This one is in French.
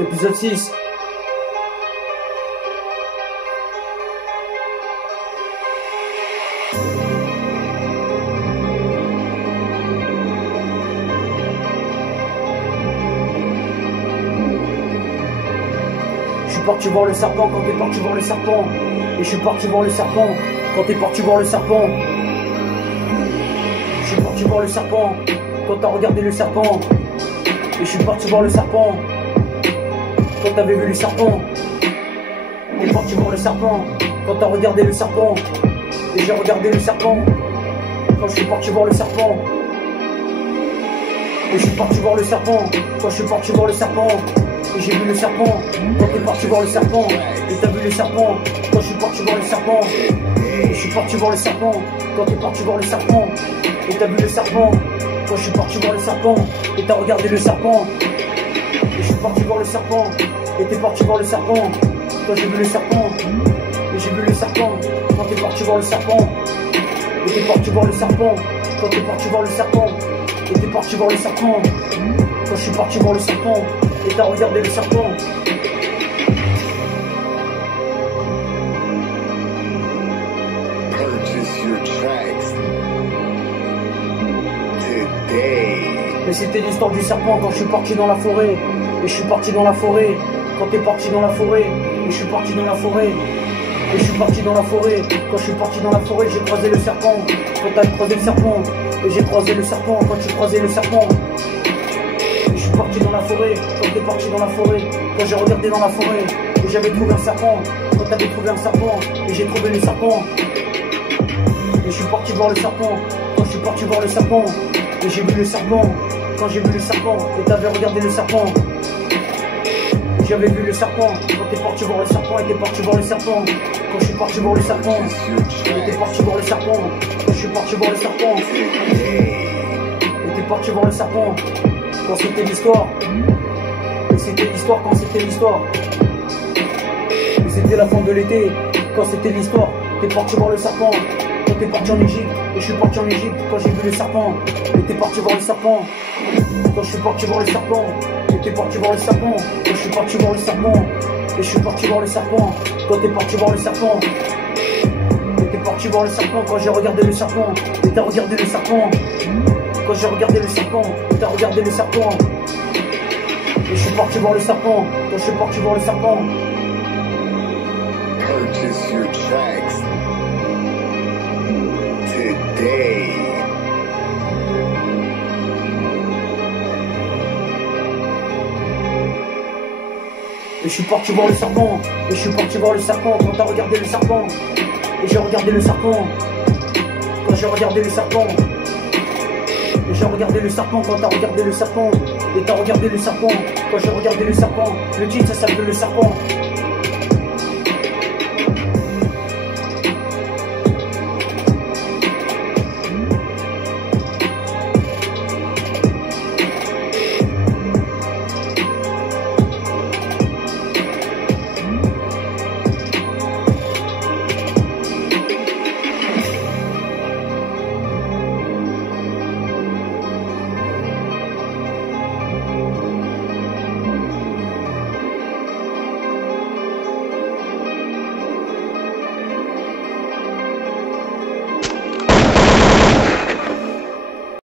Épisode 6. Je suis parti voir le serpent quand t'es parti voir le serpent. Et je suis parti voir le serpent quand t'es parti voir le serpent. Je suis parti voir le serpent quand t'as regardé le serpent. Et je suis parti voir le serpent quand t'avais vu le serpent. T'es parti voir le serpent quand t'as regardé le serpent. Et j'ai regardé le serpent quand je suis parti voir le serpent. Et je suis parti voir le serpent quand je suis parti voir le serpent. Et j'ai vu le serpent quand t'es parti voir le serpent. Et t'as vu le serpent quand je suis parti voir le serpent. Et je suis parti voir le serpent quand t'es parti voir le serpent. Et t'as vu le serpent quand je suis parti voir le serpent. Et t'as regardé le serpent. Et je suis parti voir le serpent. Et t'es parti voir le serpent quand j'ai vu le serpent. Et j'ai vu le serpent quand t'es parti voir le serpent. Et t'es parti voir le serpent quand t'es parti voir le serpent. Et t'es parti voir le serpent quand je suis parti voir le serpent. Et t'as regardé le serpent. Purchase your tracks today. Mais c'était l'histoire du serpent quand je suis parti dans la forêt. Et je suis parti dans la forêt quand t'es parti dans la forêt. Et je suis parti dans la forêt. Et je suis parti dans la forêt quand je suis parti dans la forêt. J'ai croisé le serpent quand t'as croisé le serpent. Et j'ai croisé le serpent quand tu croisais le serpent. Et je suis parti dans la forêt quand t'es parti dans la forêt. Quand j'ai regardé dans la forêt et j'avais trouvé un serpent. Quand t'avais trouvé un serpent et j'ai trouvé le serpent. Et je suis parti voir le serpent quand je suis parti voir le serpent. Et j'ai vu le serpent quand j'ai vu le serpent. Et t'avais regardé le serpent. Et j'avais vu le serpent quand t'es parti voir le serpent. Et t'es parti voir le serpent quand je suis parti voir le serpent. Et t'es parti voir le serpent quand je suis parti voir le serpent. Et t'es parti voir le serpent quand c'était l'histoire. Et c'était l'histoire quand c'était l'histoire. Et c'était la fin de l'été quand c'était l'histoire. T'es parti voir le serpent quand t'es parti en Égypte. Et je suis parti en Égypte quand j'ai vu le serpent. Et t'es parti voir le serpent quand je suis parti voir le serpent. Et t'es parti voir le serpent quand je suis parti voir le serpent. Et je suis parti voir le serpent quand t'es parti voir le serpent. Et t'es parti voir le serpent quand j'ai regardé le serpent. Et t'as regardé le serpent quand j'ai regardé le serpent. Et t'as regardé le serpent. Et je suis parti voir le serpent quand je suis parti voir le serpent. Purchase your tracks today. Et je suis parti voir le serpent. Et je suis parti voir le serpent quand t'as regardé le serpent. Et j'ai regardé le serpent quand j'ai regardé le serpent. Et j'ai regardé le serpent quand t'as regardé le serpent. Et t'as regardé le serpent quand j'ai regardé le serpent. Le titre ça s'appelle le serpent.